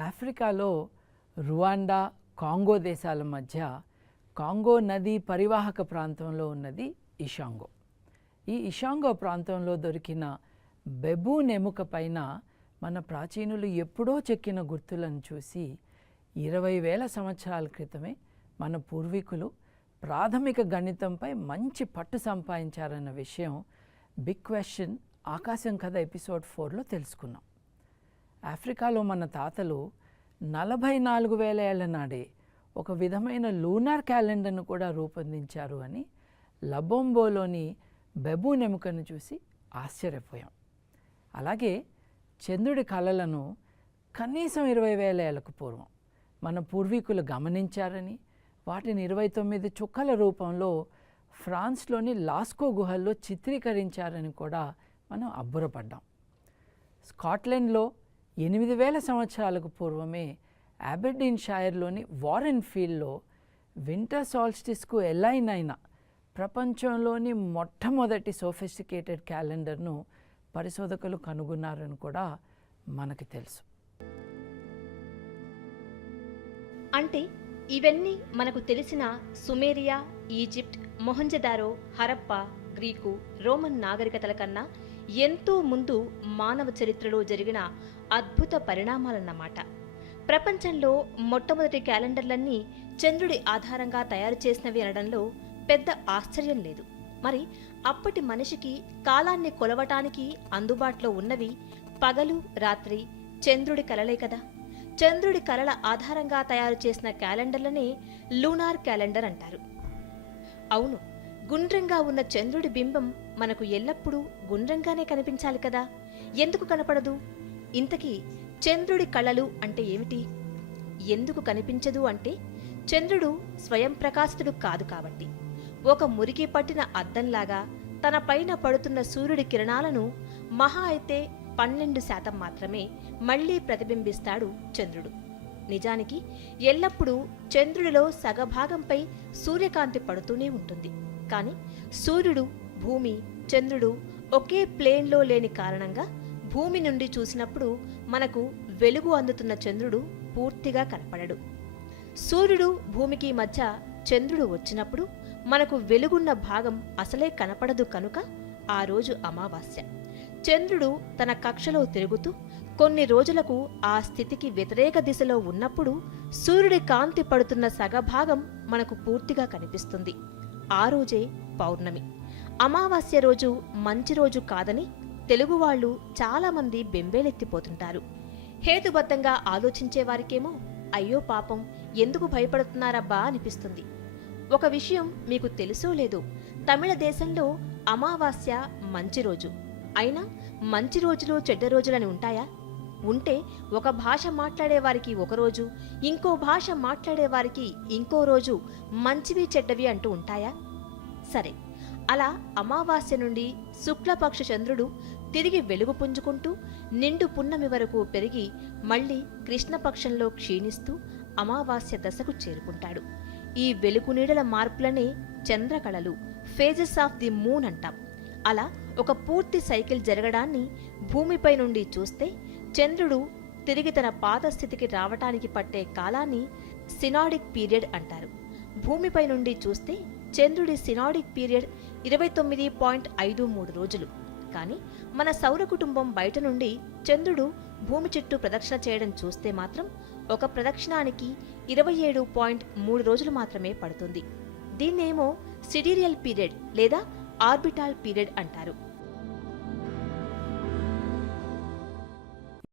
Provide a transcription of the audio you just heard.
ఆఫ్రికాలో Rwanda Congo దేశాల మధ్య కాంగో నది పరివాహక ప్రాంతంలో ఉన్నది ఇషాంగో. ఈ ఇషాంగో ప్రాంతంలో దొరికిన బెబూన్ ఎముక పైన మన ప్రాచీనులు ఎప్పుడో చెక్కిన గుర్తులను చూసి ఇరవై వేల సంవత్సరాల క్రితమే మన పూర్వీకులు ప్రాథమిక గణితంపై మంచి పట్టు సంపాదించారన్న విషయం బిగ్ క్వశ్చన్ ఆకాశం కథ ఎపిసోడ్ ఫోర్లో తెలుసుకున్నాం. ఆఫ్రికాలో మన తాతలు నలభై నాలుగు వేల ఏళ్ళ నాడే ఒక విధమైన లూనార్ క్యాలెండర్ను కూడా రూపొందించారు అని లబొంబోలోని బెబూన్ ఎముకను చూసి ఆశ్చర్యపోయాం. అలాగే చంద్రుడి కళలను కనీసం ఇరవై వేల ఏళ్ళకు పూర్వం మన పూర్వీకులు గమనించారని వాటిని ఇరవై తొమ్మిది చుక్కల రూపంలో ఫ్రాన్స్లోని లాస్కో గుహల్లో చిత్రీకరించారని కూడా మనం అబ్బురపడ్డాం. స్కాట్లాండ్లో ఎనిమిది వేల సంవత్సరాలకు పూర్వమే అబెర్డీన్ షైర్లోని వారెన్ ఫీల్డ్లో వింటర్ సాల్స్టిస్కు ఎలైన్ అయిన ప్రపంచంలోని మొట్టమొదటి సోఫిస్టికేటెడ్ క్యాలెండర్ను పరిశోధకులు కనుగొన్నారని కూడా మనకి తెలుసు. అంటే ఇవన్నీ మనకు తెలిసిన Sumeria Egypt Mohenjodaro Harappa Greek Roman నాగరికతల కన్నా ఎంతో ముందు మానవ చరిత్రలో జరిగిన అద్భుత పరిణామాలన్నమాట. ప్రపంచంలో మొట్టమొదటి క్యాలెండర్లన్నీ చంద్రుడి ఆధారంగా తయారు చేసినవి అనడంలో పెద్ద ఆశ్చర్యం లేదు. మరి అప్పటి మనిషికి కాలాన్ని కొలవటానికి అందుబాటులో ఉన్నవి పగలు రాత్రి చంద్రుడి కలలే కదా. చంద్రుడి కలల ఆధారంగా తయారు చేసిన క్యాలెండర్లనే లూనార్ క్యాలెండర్ అంటారు. అవును గుండ్రంగా ఉన్న చంద్రుడి బింబం మనకు ఎల్లప్పుడూ గుండ్రంగానే కనిపించాలి కదా? ఎందుకు కనపడదు? ఇంతకీ చంద్రుడి కళలు అంటే ఏమిటి? ఎందుకు కనిపించదు అంటే చంద్రుడు స్వయం ప్రకాశితుడు కాదు కాబట్టి. ఒక మురికి పట్టిన అద్దంలాగా తన పైన పడుతున్న సూర్యుడి కిరణాలను మహా అయితే పన్నెండు శాతం మాత్రమే మళ్ళీ ప్రతిబింబిస్తాడు చంద్రుడు. నిజానికి ఎల్లప్పుడూ చంద్రుడిలో సగభాగంపై సూర్యకాంతి పడుతూనే ఉంటుంది. కానీ సూర్యుడు భూమి చంద్రుడు ఒకే ప్లేన్లో లేని కారణంగా భూమి నుండి చూసినప్పుడు మనకు వెలుగు అందుతున్న చంద్రుడు పూర్తిగా కనపడడు. సూర్యుడు భూమికి మధ్య చంద్రుడు వచ్చినప్పుడు మనకు వెలుగున్న భాగం అసలే కనపడదు కనుక ఆ రోజు అమావాస్య. చంద్రుడు తన కక్షలో తిరుగుతూ కొన్ని రోజులకు ఆ స్థితికి వ్యతిరేక దిశలో ఉన్నప్పుడు సూర్యుడి కాంతి పడుతున్న సగభాగం మనకు పూర్తిగా కనిపిస్తుంది. ఆ రోజే పౌర్ణమి. అమావాస్య రోజు మంచి రోజు కాదని తెలుగు వాళ్ళు చాలామంది బెంబేలెత్తిపోతుంటారు. హేతుబద్ధంగా ఆలోచించే వారికేమో అయ్యో పాపం ఎందుకు భయపడుతున్నారబ్బా అనిపిస్తుంది. ఒక విషయం మీకు తెలుసో లేదో తమిళ దేశంలో అమావాస్య మంచి రోజు. అయినా మంచి రోజులు చెడ్డ రోజులని ఉంటాయా? ఉంటే ఒక భాష మాట్లాడేవారికి ఒకరోజు ఒక రోజు ఇంకో భాష మాట్లాడేవారికి ఇంకో రోజు మంచివి చెడ్డవి అంటూ ఉంటాయా? సరే అలా అమావాస్య నుండి శుక్లపక్ష చంద్రుడు తిరిగి వెలుగు పుంజుకుంటూ నిండు పున్నమి వరకు పెరిగి మళ్ళీ కృష్ణపక్షంలో క్షీణిస్తూ అమావాస్య దశకు చేరుకుంటాడు. ఈ వెలుగు నీడల మార్పులనే చంద్రకళలు ఫేజెస్ ఆఫ్ ది మూన్ అంటాం. అలా ఒక పూర్తి సైకిల్ జరగడాన్ని భూమిపై నుండి చూస్తే చంద్రుడు తిరిగి తన పాత స్థితికి రావటానికి పట్టే కాలాన్ని సినాడిక్ పీరియడ్ అంటారు. భూమిపై నుండి చూస్తే చంద్రుడి సినాడిక్ పీరియడ్ ఇరవై తొమ్మిది పాయింట్ ఐదు మూడు రోజులు. కానీ మన సౌర కుటుంబం బయట నుండి చంద్రుడు భూమి చుట్టూ ప్రదక్షిణ చేయడం చూస్తే మాత్రం ఒక ప్రదక్షిణానికి ఇరవై ఏడు పాయింట్ మూడు రోజులు మాత్రమే పడుతుంది. దీన్నేమో సిడీరియల్ పీరియడ్ లేదా ఆర్బిటాల్ పీరియడ్ అంటారు.